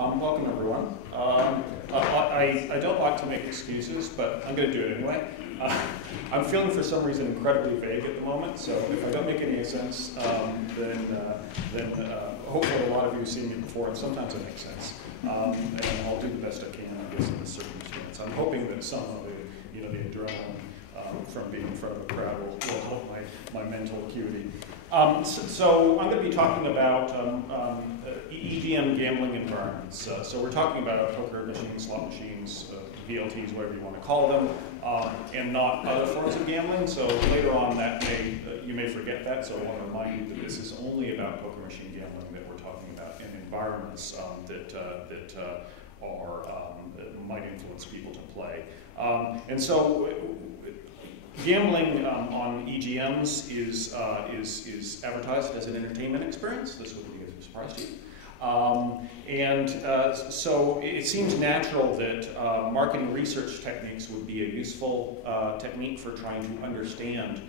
Welcome, everyone. I don't like to make excuses, but I'm going to do it anyway. I'm feeling, for some reason, incredibly vague at the moment, so if I don't make any sense, then hopefully a lot of you have seen me before, and sometimes it makes sense. And I'll do the best I can, I guess, in this circumstance. I'm hoping that some of the adrenaline from being in front of a crowd will help my mental acuity. So I'm going to be talking about EGM gambling environments. So we're talking about poker machines, slot machines, VLTs, whatever you want to call them, and not other forms of gambling. So later on, you may forget that. So I want to remind you that this is only about poker machine gambling that we're talking about, and environments that might influence people to play. And so gambling on EGMs is advertised as an entertainment experience. This wouldn't be a surprise to you. So it seems natural that marketing research techniques would be a useful technique for trying to understand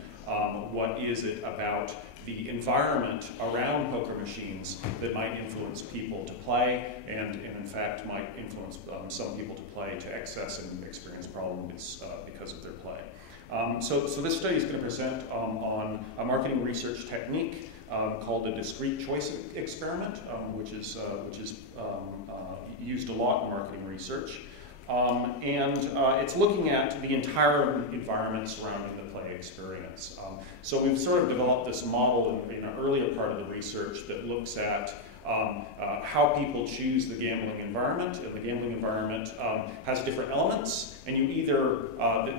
what is it about the environment around poker machines that might influence people to play, and in fact might influence some people to play to excess and experience problems because of their play. So this study is going to present on a marketing research technique called a discrete choice experiment, which is used a lot in marketing research. It's looking at the entire environment surrounding the play experience. So we've sort of developed this model in an earlier part of the research that looks at how people choose the gambling environment, and the gambling environment has different elements, and you either,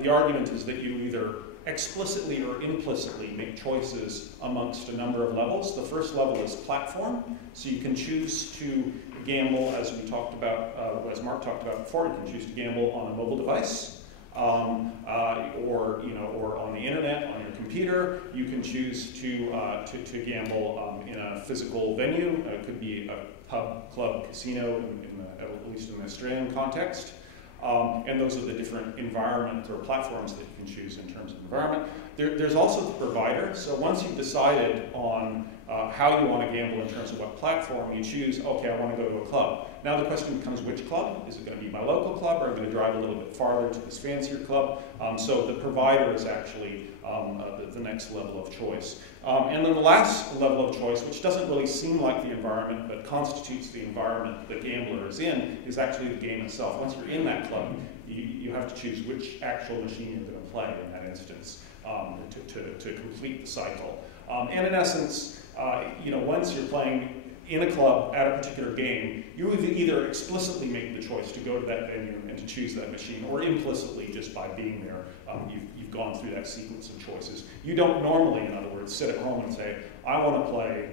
the argument is that you either explicitly or implicitly make choices amongst a number of levels. The first level is platform, so you can choose to gamble, as we talked about, as Mark talked about before, you can choose to gamble on a mobile device, or on the internet, on your computer. You can choose to gamble in a physical venue. It could be a pub, club, casino, at least in the Australian context. And those are the different environments or platforms that you can choose in terms of environment. There's also the provider. So once you've decided on how you want to gamble in terms of what platform, you choose, okay, I want to go to a club. Now the question becomes, which club? Is it going to be my local club, or am I going to drive a little bit farther to this fancier club? So the provider is actually the next level of choice. And then the last level of choice, which doesn't really seem like the environment, but constitutes the environment the gambler is in, is actually the game itself. Once you're in that club, you have to choose which actual machine you're going to play in that instance to complete the cycle. And in essence, once you're playing in a club at a particular game, you either explicitly make the choice to go to that venue and to choose that machine, or implicitly, just by being there, you've gone through that sequence of choices. You don't normally, in other words, sit at home and say, I want to play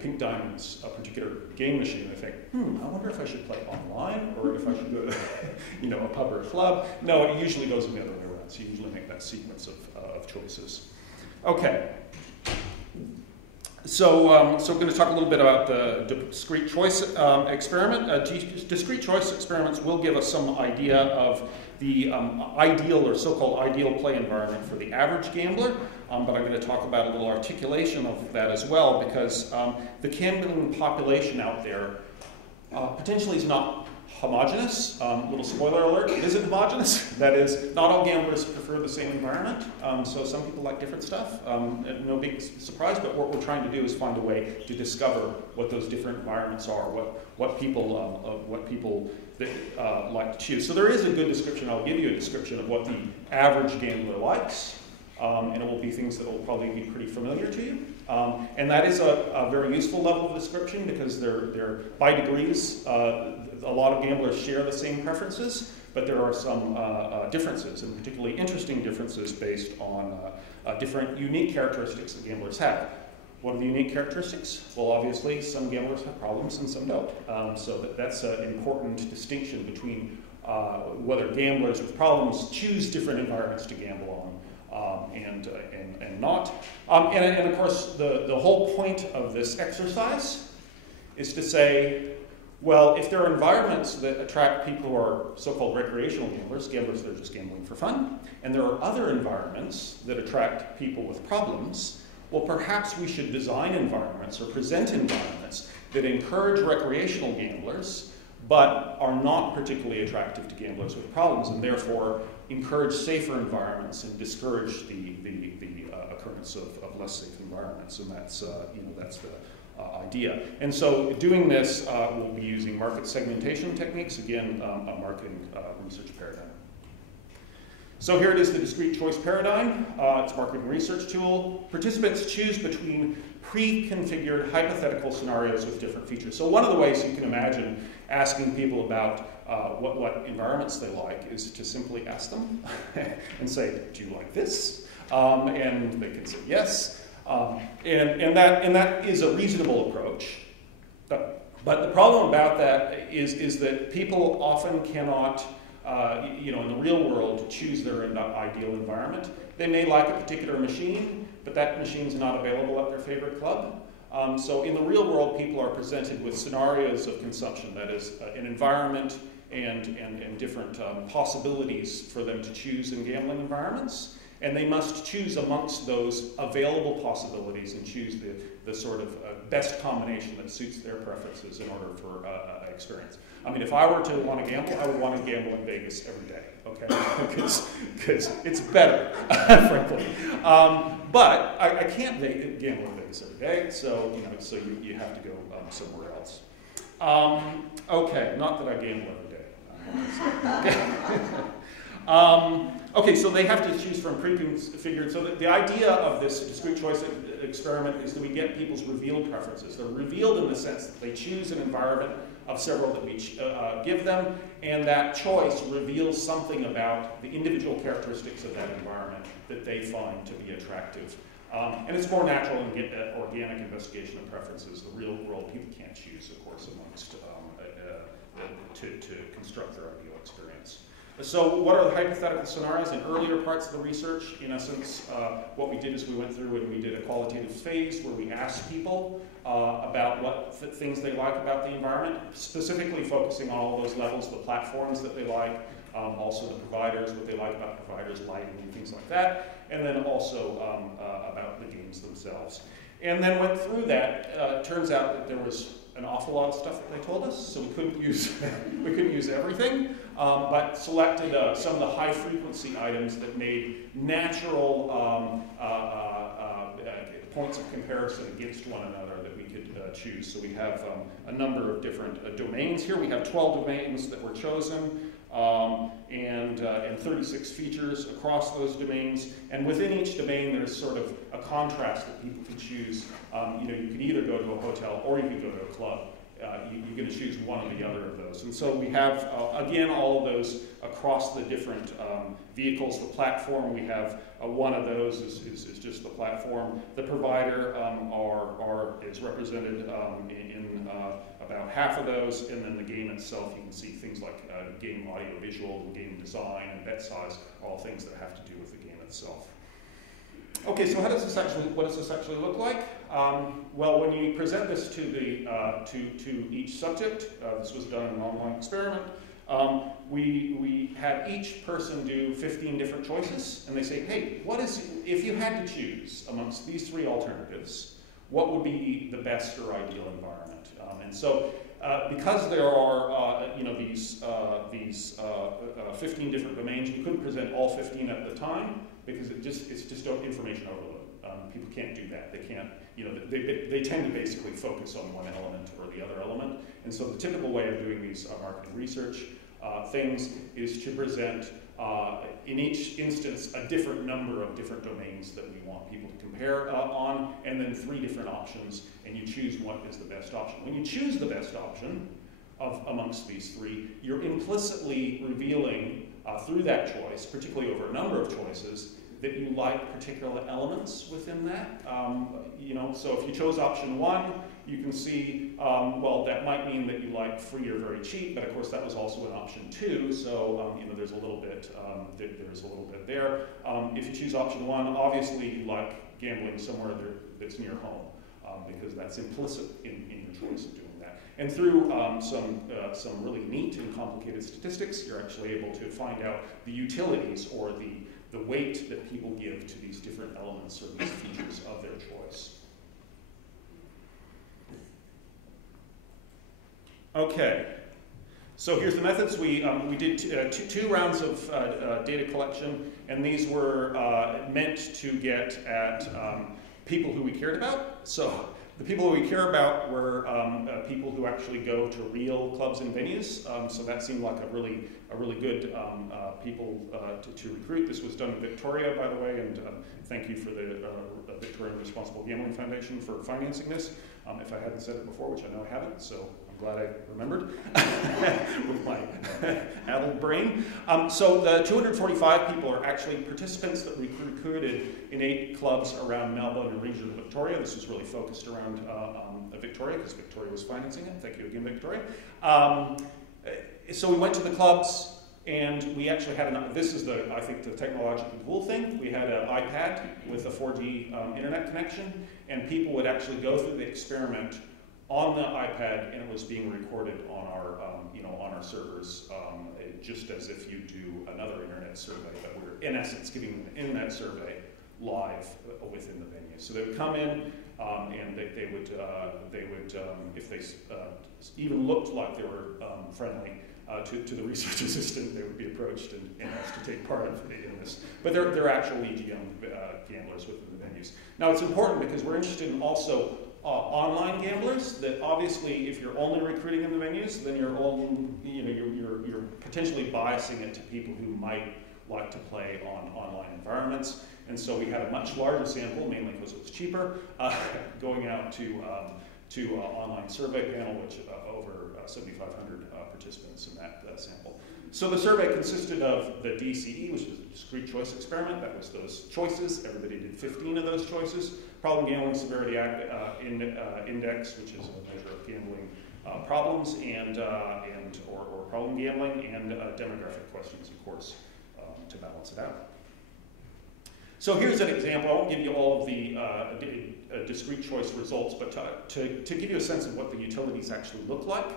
Pink Diamonds, a particular game machine, and I think, I wonder if I should play online, or if I should go to a pub or a club. No, it usually goes the other way around, so you usually make that sequence of choices. Okay. So we're going to talk a little bit about the discrete choice experiment. Discrete choice experiments will give us some idea of the ideal or so-called ideal play environment for the average gambler, but I'm going to talk about a little articulation of that as well, because the gambling population out there potentially is not homogeneous. Little spoiler alert, it isn't homogeneous. That is, not all gamblers prefer the same environment. So some people like different stuff. No big surprise, but what we're trying to do is find a way to discover what those different environments are, what people like to choose. So there is a good description. I'll give you a description of what the average gambler likes. And it will be things that will probably be pretty familiar to you. And that is a very useful level of description, because they're by degrees. A lot of gamblers share the same preferences, but there are some differences, and particularly interesting differences based on different unique characteristics that gamblers have. What are the unique characteristics? Well, obviously, some gamblers have problems and some don't. So that's an important distinction between whether gamblers with problems choose different environments to gamble on and not. And of course, the whole point of this exercise is to say, well, if there are environments that attract people who are so-called recreational gamblers that are just gambling for fun, and there are other environments that attract people with problems, well, perhaps we should design environments or present environments that encourage recreational gamblers, but are not particularly attractive to gamblers with problems, and therefore encourage safer environments and discourage the occurrence of less safe environments. And that's that's the idea. And so doing this, we'll be using market segmentation techniques, again, a marketing research paradigm. So here it is, the discrete choice paradigm. It's a marketing research tool. Participants choose between pre-configured hypothetical scenarios with different features. So one of the ways you can imagine asking people about what environments they like is to simply ask them and say, do you like this? And they can say yes. And that is a reasonable approach. But the problem about that is that people often cannot, in the real world, choose their ideal environment. They may like a particular machine, but that machine's not available at their favorite club. So in the real world, people are presented with scenarios of consumption, that is, an environment and different possibilities for them to choose in gambling environments. And they must choose amongst those available possibilities and choose the sort of best combination that suits their preferences in order for experience. I mean, if I were to want to gamble, I would want to gamble in Vegas every day, okay? Because it's better, frankly. But I can't gamble in Vegas every day, so you have to go somewhere else. Okay, not that I gamble every day. Okay, so they have to choose from pre-configured. So the idea of this discrete choice experiment is that we get people's revealed preferences. They're revealed in the sense that they choose an environment of several that we give them, and that choice reveals something about the individual characteristics of that environment that they find to be attractive. And it's more natural in organic investigation of preferences. The real world, people can't choose, of course, amongst to construct their ideal experience. So what are the hypothetical scenarios? In earlier parts of the research, in essence, what we did is we went through and we did a qualitative phase where we asked people about what things they like about the environment, specifically focusing on all those levels, the platforms that they like, also the providers, what they like about providers, lighting, and things like that, and then also about the games themselves. And then went through that. Turns out that there was an awful lot of stuff that they told us, so we couldn't use everything, but selected some of the high frequency items that made natural points of comparison against one another that we could choose. So we have a number of different domains here. We have 12 domains that were chosen, and 36 features across those domains. And within each domain, there's sort of a contrast that people can choose. You can either go to a hotel or you can go to a club. You're going to choose one or the other of those. And so we have, again, all of those across the different vehicles. The platform, we have one of those is just the platform. The provider is represented in about half of those, and then the game itself, you can see things like game audio visual, game design, and bet size, all things that have to do with the game itself. Okay, so what does this actually look like? Well, when you present this to each subject, this was done in an online experiment, we had each person do 15 different choices, and they say, hey, if you had to choose amongst these three alternatives, what would be the best or ideal environment? And so, because there are these 15 different domains, we couldn't present all 15 at the time because it's just information overload. People can't do that. They can't. They tend to basically focus on one element or the other element. And so the typical way of doing these marketing research things is to present in each instance a different number of different domains that we want people to compare on, and then 3 different options, and you choose what is the best option. When you choose the best option amongst these 3, you're implicitly revealing through that choice, particularly over a number of choices, that you like particular elements within that. So if you chose option 1, you can see, well, that might mean that you like free or very cheap, but of course that was also an option 2, so there's a little bit there. If you choose option 1, obviously you like gambling somewhere that's near home, because that's implicit in your choice of doing that. And through some really neat and complicated statistics, you're actually able to find out the utilities or the weight that people give to these different elements or these features of their choice. Okay. So here's the methods. We did two rounds of data collection, and these were meant to get at people who we cared about. So the people who we care about were people who actually go to real clubs and venues. So that seemed like a really good people to recruit. This was done in Victoria, by the way, and thank you for the Victorian Responsible Gambling Foundation for financing this. If I hadn't said it before, which I know I haven't, so I'm glad I remembered with my addled brain. So the 245 people are actually participants that we recruited in 8 clubs around Melbourne and region of Victoria. This was really focused around Victoria because Victoria was financing it. Thank you again, Victoria. So we went to the clubs, and we actually had this is I think the technologically cool thing. We had an iPad with a 4G internet connection, and people would actually go through the experiment on the iPad, and it was being recorded on our on our servers, just as if you do another internet survey. But we're in essence giving them an internet survey live within the venue. So they would come in, and they would if they even looked like they were friendly to the research assistant, they would be approached and asked to take part in this. But they're actual EGM gamblers within the venues. Now it's important because we're interested in also online gamblers. That obviously, if you're only recruiting in the venues, then you're potentially biasing it to people who might like to play on online environments. And so we had a much larger sample, mainly because it was cheaper, going out to online survey panel, which over 7,500 participants in that sample. So the survey consisted of the DCE, which was a discrete choice experiment. That was those choices. Everybody did 15 of those choices. Problem Gambling Severity Index, which is a measure of gambling problems or problem gambling, and demographic questions, of course, to balance it out. So here's an example. I won't give you all of the discrete choice results, but to give you a sense of what the utilities actually look like.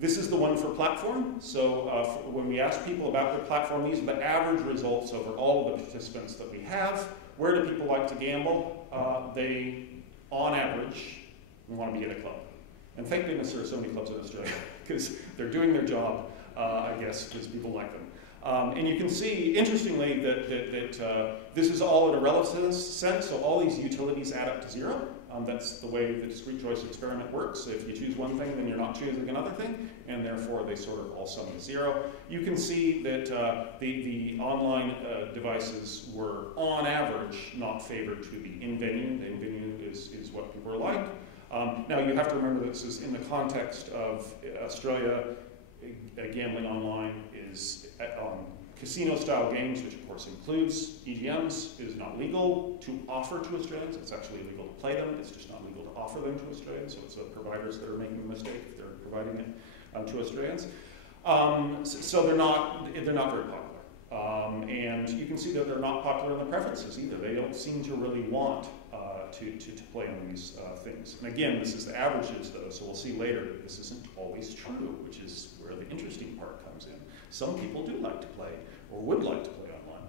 This is the one for platform. So when we ask people about their platform, these are the average results over all of the participants that we have. Where do people like to gamble? They, on average, want to be at a club. And thank goodness there are so many clubs in Australia, because they're doing their job, I guess, because people like them. And you can see, interestingly, that this is all in a relative sense, so all these utilities add up to 0. That's the way the discrete choice experiment works. So if you choose one thing, then you're not choosing another thing, and therefore they sort of all sum to 0. You can see that the online devices were, on average, not favored to the in-venue. The in-venue is what people are like. Now you have to remember this is in the context of Australia. Gambling online is casino-style games, which of course includes EGMs, is not legal to offer to Australians. It's actually illegal to play them. It's just not legal to offer them to Australians. So it's the providers that are making the mistake if they're providing it to Australians. So they're not very popular. And you can see that they're not popular in the preferences either. They don't seem to really want to play on these things. And again, this is the averages, though, so we'll see later that this isn't always true, which is where the interesting part comes in. Some people do like to play, or would like to play online.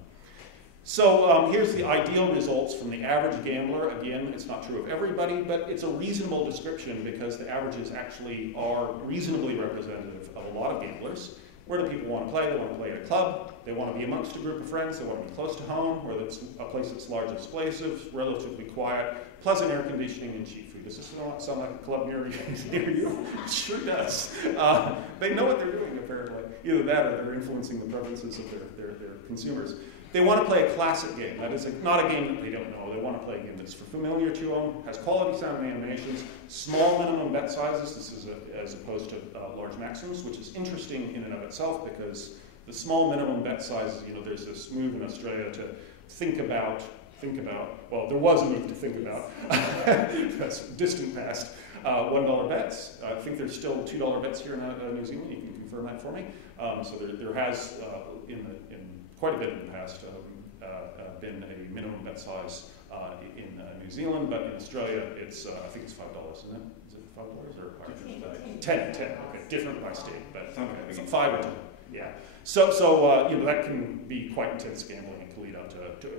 So here's the ideal results from the average gambler. Again, it's not true of everybody, but it's a reasonable description because the averages actually are reasonably representative of a lot of gamblers. Where do people want to play? They want to play at a club. They want to be amongst a group of friends. They want to be close to home, where it's a place that's large and explosive, relatively quiet, pleasant air conditioning, and cheap food. Does this sound like a club near you? It sure does. They know what they're doing, apparently. Either that or they're influencing the preferences of their consumers. They want to play a classic game. That is not a game that they don't know. They want to play a game that's familiar to them, has quality sound and animations, small minimum bet sizes. This is as opposed to large maximums, which is interesting in and of itself because the small minimum bet sizes, there's this move in Australia to think about, well, there was a move to think about, that's distant past, $1 bets. I think there's still $2 bets here in New Zealand. You can confirm that for me. So there has, in quite a bit in the past, been a minimum bet size in New Zealand, but in Australia, it's I think it's $5, isn't it? Is it $5 or 10? Okay, different by state, but okay, 5 or 10. Yeah. So that can be quite intense gambling and can lead up to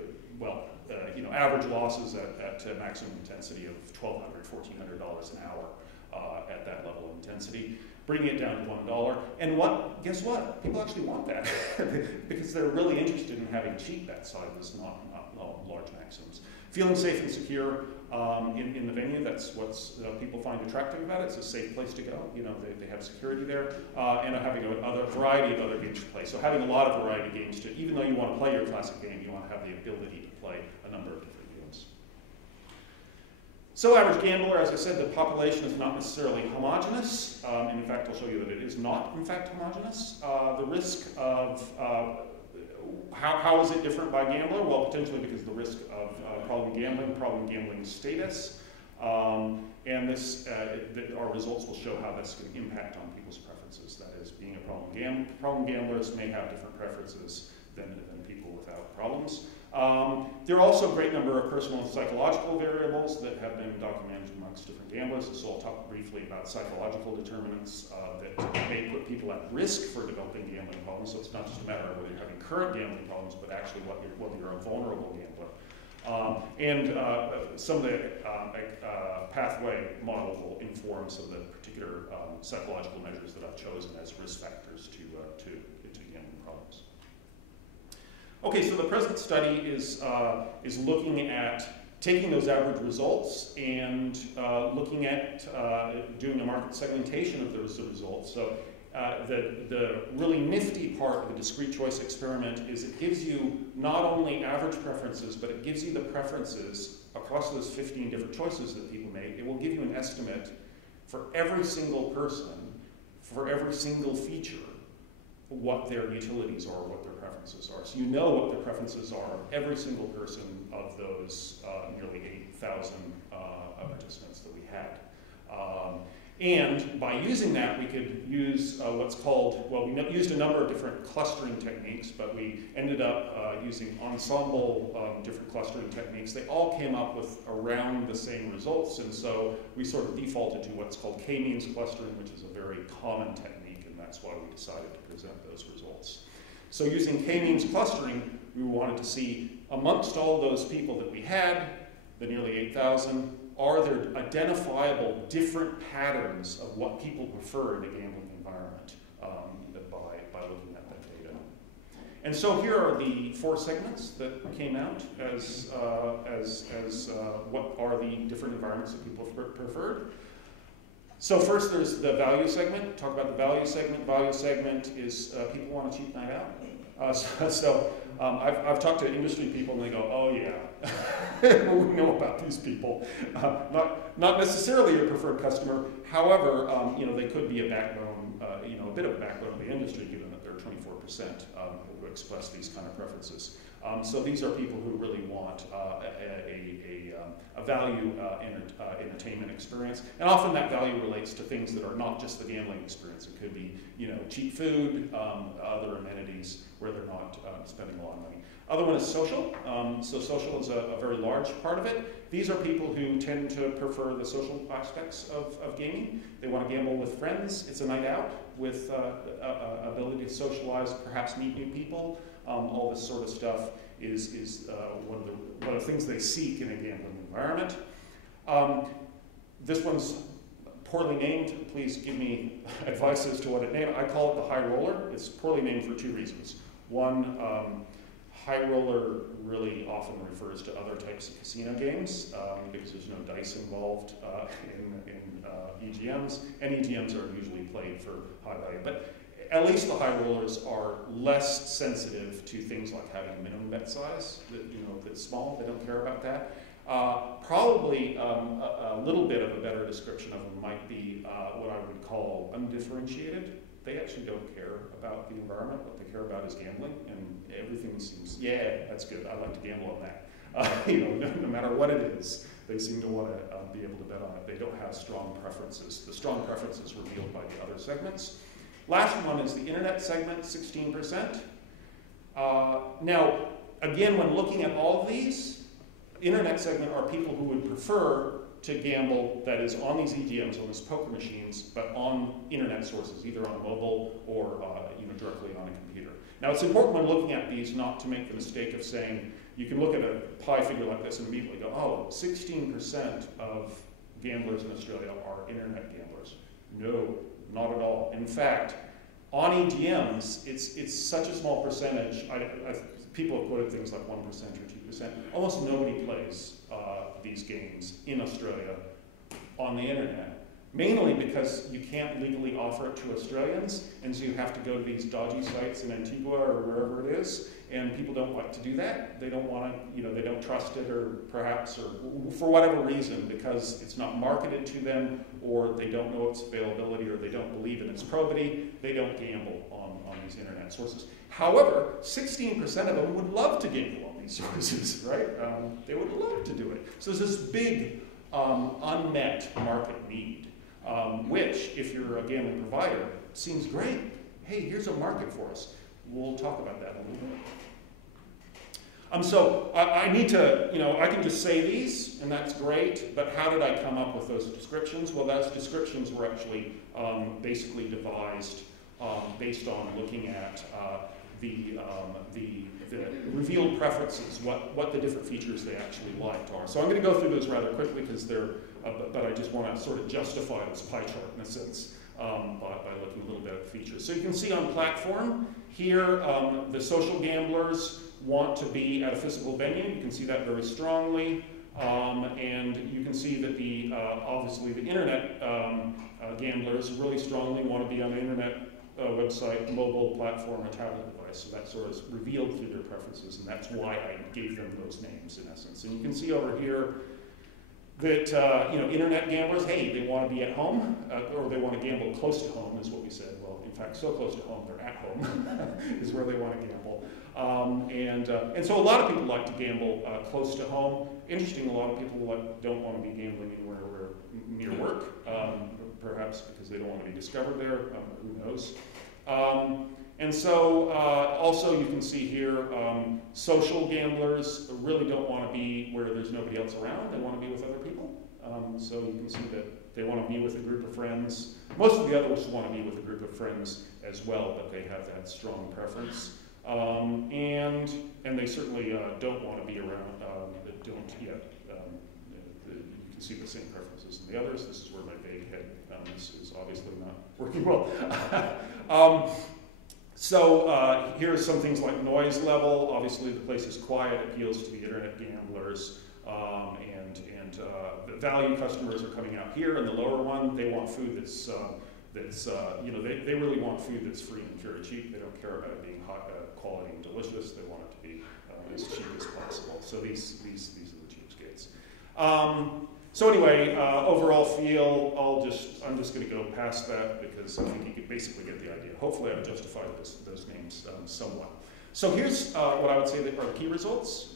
average losses at maximum intensity of $1,200, $1,400 an hour at that level of intensity. intensity, bringing it down to $1. And guess what? People actually want that because they're really interested in having cheap bet sizes, not large maximums. Feeling safe and secure in the venue, that's what people find attractive about it. It's a safe place to go. You know, they have security there, and having a variety of other games to play. So having a lot of variety of games to, even though you want to play your classic game, you want to have the ability to play a number of different games. So average gambler, as I said, the population is not necessarily homogeneous. And in fact, I'll show you that it is not, in fact, homogeneous. The risk of how is it different by gambler? Well, potentially because of the risk of problem gambling status, and this, our results will show how that's going to impact on people's preferences. That is, being a problem gamblers may have different preferences than people without problems. There are also a great number of personal and psychological variables that have been documented amongst different gamblers. So I'll talk briefly about psychological determinants that may put people at risk for developing gambling problems. So it's not just a matter of whether you're having current gambling problems, but actually whether you're a vulnerable gambler. Some of the pathway model will inform some of the particular psychological measures that I've chosen as risk factors to gambling problems. Okay, so the present study is looking at taking those average results and looking at doing a market segmentation of those results. So the really nifty part of the discrete choice experiment is it gives you not only average preferences, but it gives you the preferences across those 15 different choices that people made. It will give you an estimate for every single person, for every single feature, what their utilities are, what their preferences are. So you know what the preferences are of every single person of those nearly 8,000 participants that we had. And by using that, we could use what's called, well, we used a number of different clustering techniques, but we ended up using ensemble different clustering techniques. They all came up with around the same results, and so we sort of defaulted to what's called k-means clustering, which is a very common technique, and that's why we decided to present those results. So using k-means clustering, we wanted to see amongst all those people that we had, the nearly 8,000, are there identifiable different patterns of what people prefer in a gambling environment by looking at that data. And so here are the 4 segments that came out as what are the different environments that people preferred. So first there's the value segment. Talk about the value segment. Value segment is people want a cheap night out. I've talked to industry people and they go, oh yeah, we know about these people. Not necessarily your preferred customer. However, they could be a backbone, a bit of a backbone of the industry, given that there are 24% who express these kind of preferences. So these are people who really want a value entertainment experience, and often that value relates to things that are not just the gambling experience. It could be, cheap food, other amenities where they're not spending a lot of money. Other one is social. So social is a very large part of it. These are people who tend to prefer the social aspects of gaming. They want to gamble with friends. It's a night out with ability to socialize, perhaps meet new people. All this sort of stuff is one of the things they seek in a gambling environment. This one's poorly named. Please give me advice as to what it named. I call it the high roller. It's poorly named for 2 reasons. One, high roller really often refers to other types of casino games because there's no dice involved in EGMs, and EGMs are usually played for high value. But at least the high rollers are less sensitive to things like having a minimum bet size that's small. They don't care about that. Probably a little bit of a better description of them might be what I would call undifferentiated. They actually don't care about the environment. What they care about is gambling, and everything seems, yeah, that's good. I like to gamble on that. No matter what it is, they seem to want to be able to bet on it. They don't have strong preferences. The strong preferences revealed by the other segments. Last one is the internet segment, 16%. Now, again, when looking at all of these, internet segment are people who would prefer to gamble, that is, on these EGMs, on these poker machines, but on internet sources, either on mobile or directly on a computer. Now, it's important when looking at these not to make the mistake of saying, you can look at a pie figure like this and immediately go, oh, 16% of gamblers in Australia are internet gamblers. No, Not at all. In fact, on EGMs, it's such a small percentage. People have quoted things like 1% or 2%. Almost nobody plays these games in Australia on the internet, mainly because you can't legally offer it to Australians, and so you have to go to these dodgy sites in Antigua or wherever it is, and people don't like to do that. They don't want to, they don't trust it, or perhaps, or for whatever reason, because it's not marketed to them, or they don't know its availability, or they don't believe in its probity. They don't gamble on these internet sources. However, 16% of them would love to gamble on these sources, right? They would love to do it. So there's this big unmet market need, which, if you're a gambling provider, seems great. Hey, here's a market for us. We'll talk about that in a little bit. So I need to, I can just say these, and that's great, but how did I come up with those descriptions? Well, those descriptions were actually basically devised based on looking at the revealed preferences, what the different features they actually liked are. So I'm going to go through those rather quickly because they're, but I just want to sort of justify this pie chart in a sense by looking a little bit at the features. So you can see on platform here, the social gamblers want to be at a physical venue. You can see that very strongly. And you can see that the obviously the internet gamblers really strongly want to be on an internet website, mobile platform, or tablet device. So that sort of is revealed through their preferences, and that's why I gave them those names in essence. And you can see over here that internet gamblers, hey, they want to be at home, or they want to gamble close to home, is what we said. Well, in fact, so close to home, they're at home, is where they want to gamble. And so a lot of people like to gamble close to home. Interesting, a lot of people don't want to be gambling anywhere near work, perhaps because they don't want to be discovered there, who knows. And so also you can see here, social gamblers really don't want to be where there's nobody else around. They want to be with other people. So you can see that they want to be with a group of friends. Most of the others want to be with a group of friends as well, but they have that strong preference. And they certainly don't want to be around, that don't yet. You can see the same preferences in the others. This is where my vague head this is obviously not working well. So here's some things like noise level. Obviously the place is quiet, appeals to the internet gamblers, and the value customers are coming out here. And the lower one, they want food that's they really want food that's free and very cheap. They don't care about it being hot, quality and delicious. They want it to be as cheap as possible. So these are the cheapskates. So anyway, overall feel, I'm just going to go past that because I think you can basically get the idea. Hopefully I've justified those names somewhat. So here's what I would say that are key results.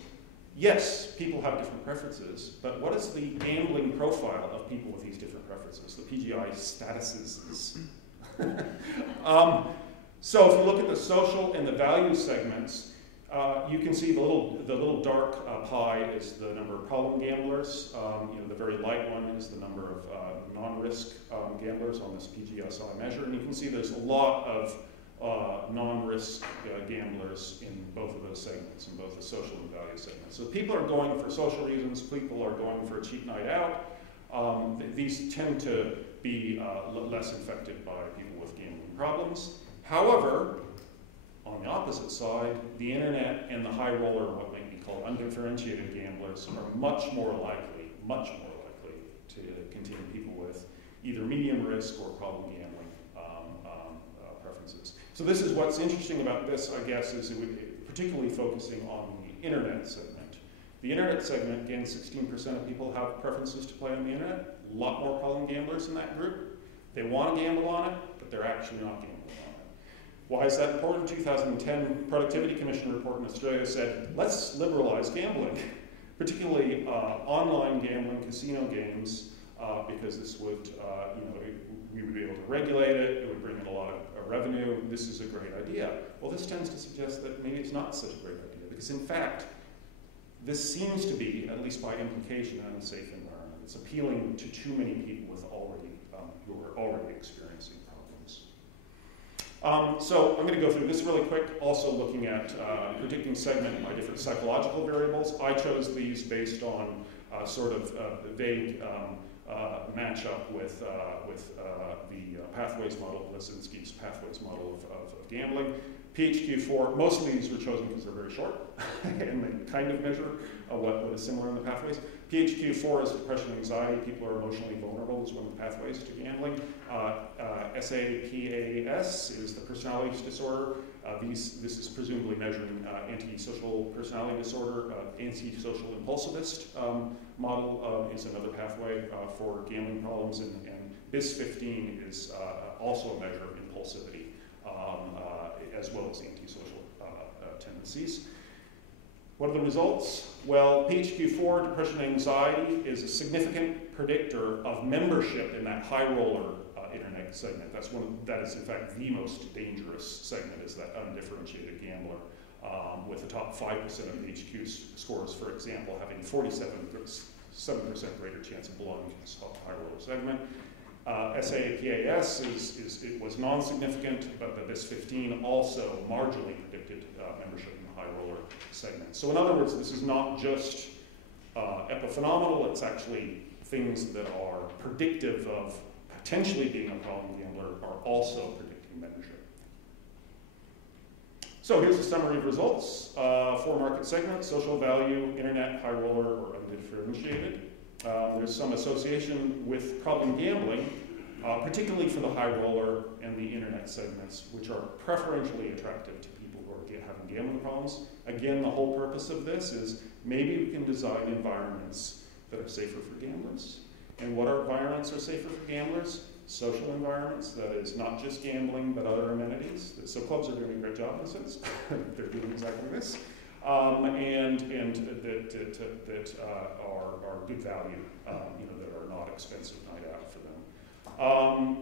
Yes, people have different preferences, but what is the gambling profile of people with these different preferences, the PGI statuses? So if you look at the social and the value segments, you can see the little dark pie is the number of problem gamblers. The very light one is the number of non-risk gamblers on this PGSI measure, and you can see there's a lot of non-risk gamblers in both of those segments, in both the social and value segments. So people are going for social reasons, people are going for a cheap night out. These tend to be less infected by people with gambling problems. However, on the opposite side, the internet and the high roller, what might be called undifferentiated gamblers, are much more likely to contain people with either medium risk or problem gambling preferences. So this is what's interesting about this, I guess, is particularly focusing on the internet segment. The internet segment, again, 16% of people have preferences to play on the internet. A lot more problem gamblers in that group. They want to gamble on it, but they're actually not gambling on it. Why is that important? 2010 Productivity Commission report in Australia said, let's liberalize gambling, particularly online gambling, casino games, because this would, we would be able to regulate it, it would bring in a lot of revenue. This is a great idea. Well, this tends to suggest that maybe it's not such a great idea, because in fact, this seems to be, at least by implication, an unsafe environment. It's appealing to too many people with who are already experiencing problems. So I'm going to go through this really quick, also looking at predicting segment by different psychological variables. I chose these based on sort of vague match up with the pathways model, Lisinski's pathways model of gambling. PHQ-4, most of these were chosen because they're very short and they kind of measure what is similar in the pathways. PHQ-4 is depression and anxiety. People are emotionally vulnerable is one of the pathways to gambling. SAPAS is the personality disorder. This is presumably measuring antisocial personality disorder. Antisocial impulsivist model is another pathway for gambling problems. And BIS-15 is also a measure of impulsivity, as well as antisocial tendencies. What are the results? Well, PHQ-4, depression and anxiety, is a significant predictor of membership in that high roller internet segment. That is in fact the most dangerous segment, is that undifferentiated gambler, with the top 5% of HQ scores, for example, having 47% greater chance of belonging to this high roller segment. SAPAS it was non-significant, but the BIS-15 also marginally predicted membership in the high roller segment. So in other words, this is not just epiphenomenal, it's actually things that are predictive of potentially being a problem gambler are also predicting membership. So here's a summary of results. 4 market segments: social value, internet, high roller, or undifferentiated. There's some association with problem gambling, particularly for the high roller and the internet segments, which are preferentially attractive to people who are having gambling problems. Again, the whole purpose of this is maybe we can design environments that are safer for gamblers. And what environments are safer for gamblers? Social environments, that is not just gambling, but other amenities. So clubs are doing a great job in this sense. They're doing exactly this. And that are good value, that are not expensive night out for them.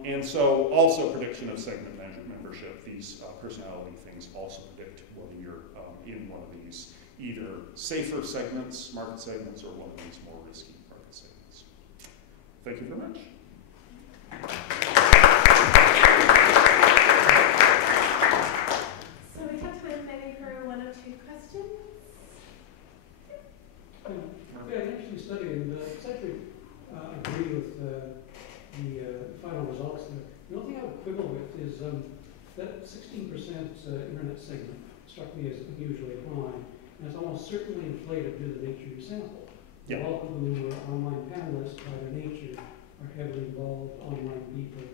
And so also prediction of segment membership. These personality things also predict whether you're in one of these either safer segments, market segments, or one of these more risky market segments. Thank you very much. So we have time maybe for 1 or 2 questions. Yeah, I actually studied and essentially agree with the final results there. The only thing I would quibble with is that 16% internet segment struck me as unusually high, and it's almost certainly inflated due to the nature of your sample. Yeah. All of them who are online panelists by their nature are heavily involved online people,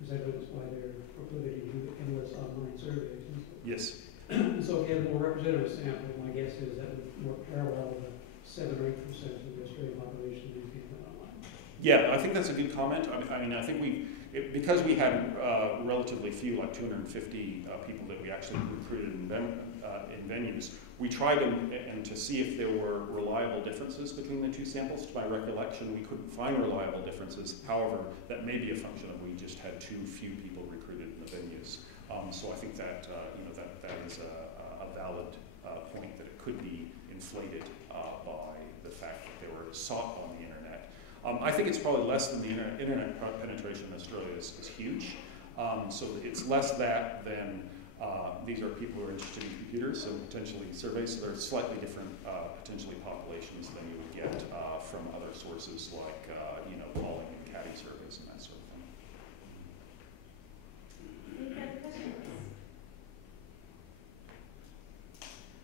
as evidenced by their proclivity to do endless online surveys. Yes. So if you had a more representative sample, my guess is that would more parallel the 7 or 8% of the Australian population who's gambling online. Yeah, I think that's a good comment. I mean, I think because we had relatively few, like 250 people that we actually recruited in venues, we tried to see if there were reliable differences between the 2 samples. To my recollection, we couldn't find reliable differences. However, that may be a function of we just had too few people recruited in the venues. So I think that that is a valid point, that it could be inflated by the fact that they were sought on the internet. I think it's probably less than the internet penetration in Australia is huge. So it's less that than these are people who are interested in computers and potentially surveys. So they're slightly different potentially populations than you would get from other sources like calling and caddy surveys and that sort of thing.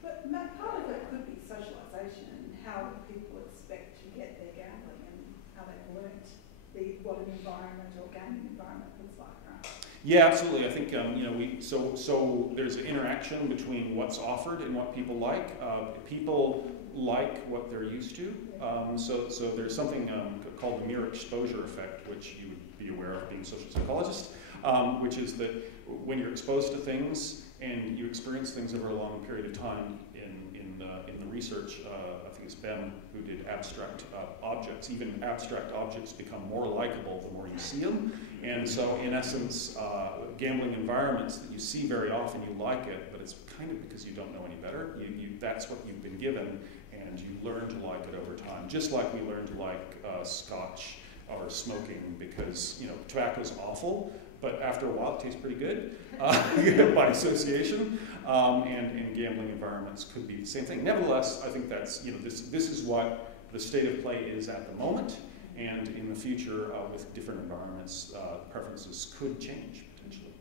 But Matt, part of it could be socialisation and how people expect to get their gambling and how they've learnt what an environment or gaming environment looks like, right? Yeah, absolutely. I think so there's an interaction between what's offered and what people like. People like what they're used to. So there's something called the mere exposure effect, which you would be aware of being a social psychologist, which is that when you're exposed to things and you experience things over a long period of time, in the research, I think it's Ben who did abstract objects. Even abstract objects become more likable the more you see them. And so, in essence, gambling environments that you see very often, you like it, but it's kind of because you don't know any better. That's what you've been given, and you learn to like it over time. Just like we learn to like scotch or smoking, because tobacco's awful, but after a while it tastes pretty good by association. And gambling environments could be the same thing. Nevertheless, I think that's this is what the state of play is at the moment, And in the future, with different environments, preferences could change potentially.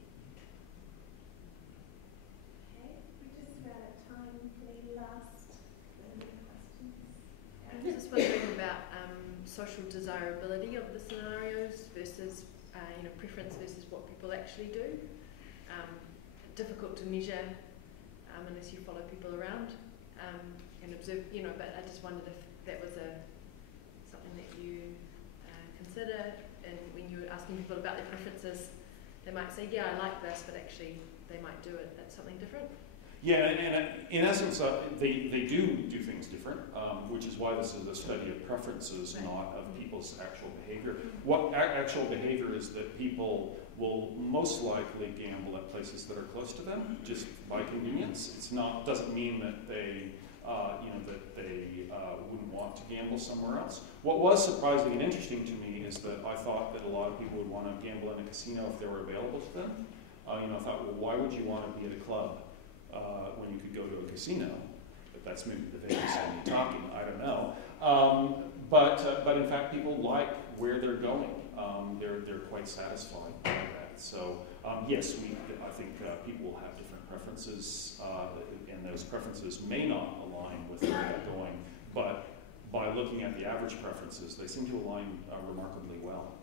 Okay, we're just about at time for the last questions. I'm just wondering about social desirability of the scenarios versus preference versus what people actually do. Difficult to measure unless you follow people around and observe, but I just wondered if that was something that you consider, and when you're asking people about their preferences, they might say, yeah, I like this, but actually they might do it at something different. Yeah, and in essence, they do things different, which is why this is a study of preferences, Right. not of people's actual behavior. What actual behavior is that people will most likely gamble at places that are close to them, just by convenience. Doesn't mean that they wouldn't want to gamble somewhere else. What was surprising and interesting to me is that I thought that a lot of people would want to gamble in a casino if they were available to them. I thought, well, why would you want to be at a club when you could go to a casino? But that's maybe the Vegas and talking, I don't know. But in fact, people like where they're going. They're quite satisfied by that. So yes, I think people will have different preferences, and those preferences may not align with where they're going. But by looking at the average preferences, they seem to align remarkably well.